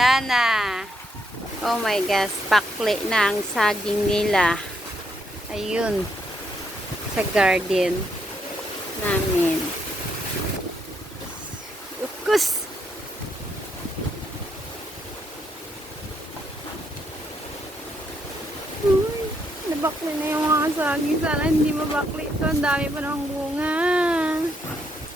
wala na. Oh my gosh, pakli na ang saging nila. Ayun, sa garden namin. Ukus! Uy, nabakli na yung mga saging. Sana hindi mabakli ito. Ang dami pa ng bunga.